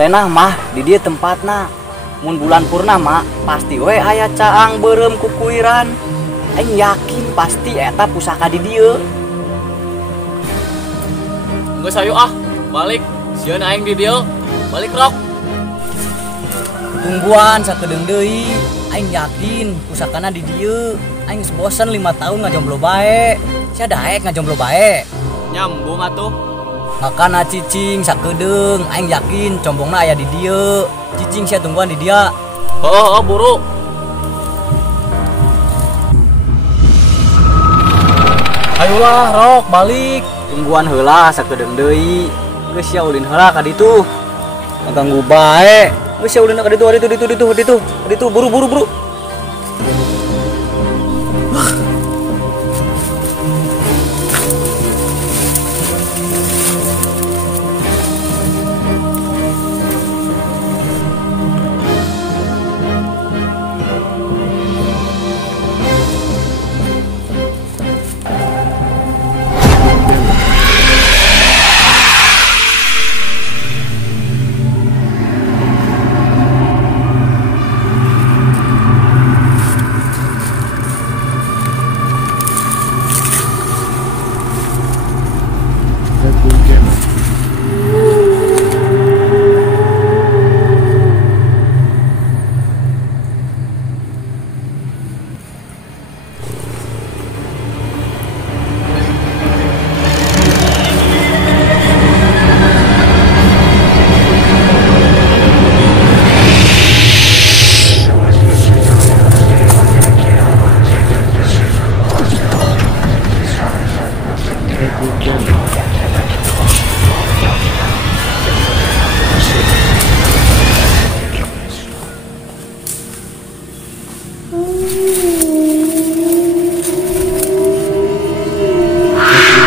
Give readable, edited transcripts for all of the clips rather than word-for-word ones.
Cenah mah di dia tempatna mun bulan purnama pasti we aya caang berem kukuiran. Aing yakin pasti eta pusaka di dieu. Geus hayu ah, balik. Sieun aing di dieu. Balik rok. Tungguan sakedeung deui. Aing yakin pusakana di dieu. Aing geus bosen 5 tahun ngajomblo bae. Sia daek ngajomblo bae. Nyambung atuh. Makana cicing sakedeung aing yakin combongna aya di dieu. Cicing sia tungguan di dia. Heuh, buru. Ayolah rok balik. Tungguan heula sakedeung deui. Geus sia ulin heula ka ditu. Ngaganggu bae. Geus sia ulin ka ditu buru.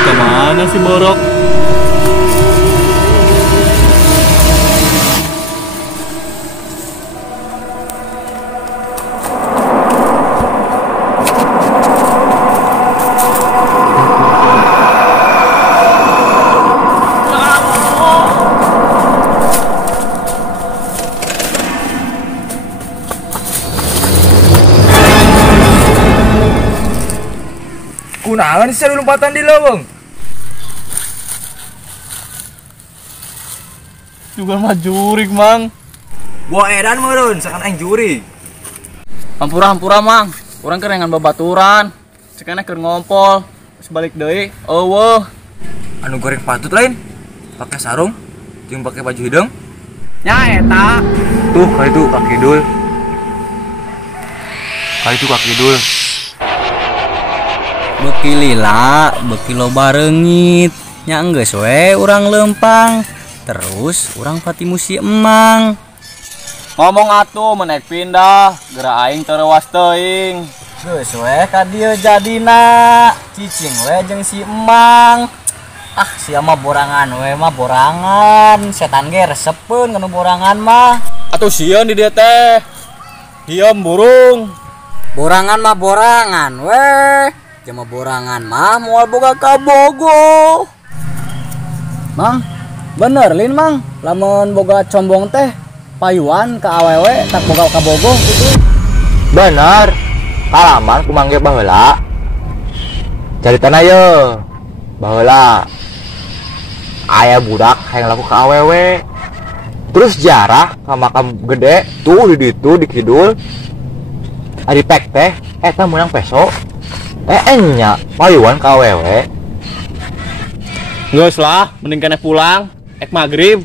Kemana si Borok? Kunaon sih lompatan di leuweung? Juga mah jurig, Mang. Gua edan meureun sakan aing juri. Hampura Mang. Urang kerengan babaturan. Sekana keur ngompol. Terus balik deui. Eueuh. Anu goreng patut lain. Pakai sarung, jeung pakai baju hidung. Nya eta. Tuh, ka itu kaki dul. Beuki lila, beuki loba reungit. Nya enggeus we urang lempang. Terus urang patimu si emang. Ngomong atuh menek pindah, geura aing terewas teuing. Geus we ka dieu jadina. Cicing we jeung si emang. Ah, sia mah borangan we mah borangan. Setan ge resepeun kana borangan mah. Atuh sieun di dieu teh. Diem burung. Borangan mah borangan we. Jama borangan mah moal boga kabogo. Mang, bener lin mang, lamun boga combong teh payuan ka awewe tak boga kabogo gitu. Bener. Kalaman kumangge baheula. Caritana ye. Baheula aya budak hayang laku ka awewe. Terus jarah ka makam gede tuh di ditu di kidul. Ari pek teh eta meunang peso. Enya payuan ka awewe. Geus lah, mending keneh pulang. Ek magrib.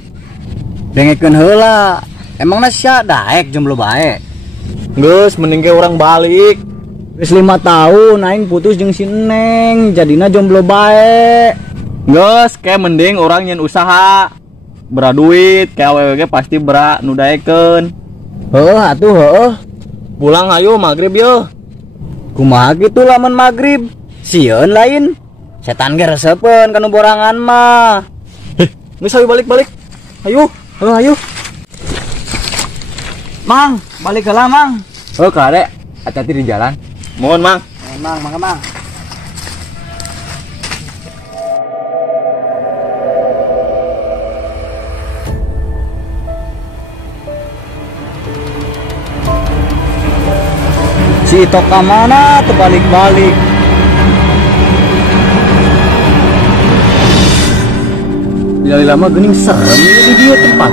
Dengekeun heula. Emangna sia daek jomblo bae. Geus mending ke urang balik. Geus 5 tahun aing putus jeung si Neng, jadina jomblo bae. Geus, kayak mending orang nyen usaha. Beraduit, kayak awewe pasti berak nu daekeun. Heuh atuh heuh. Pulang hayu maghrib yo. Kumaha kitu lamun magrib? Sieun lain. Setan ge reseupeun kana borangan mah. Geus hayu balik-balik. Hayu. Heuh ayo. Mang, balik heula Mang. Oh kare, hati-hati di jalan. Mohon mang. Mang, mangga Mang. Si Tok ka mana terbalik-balik. Lila lama geuning serem di dia tempat.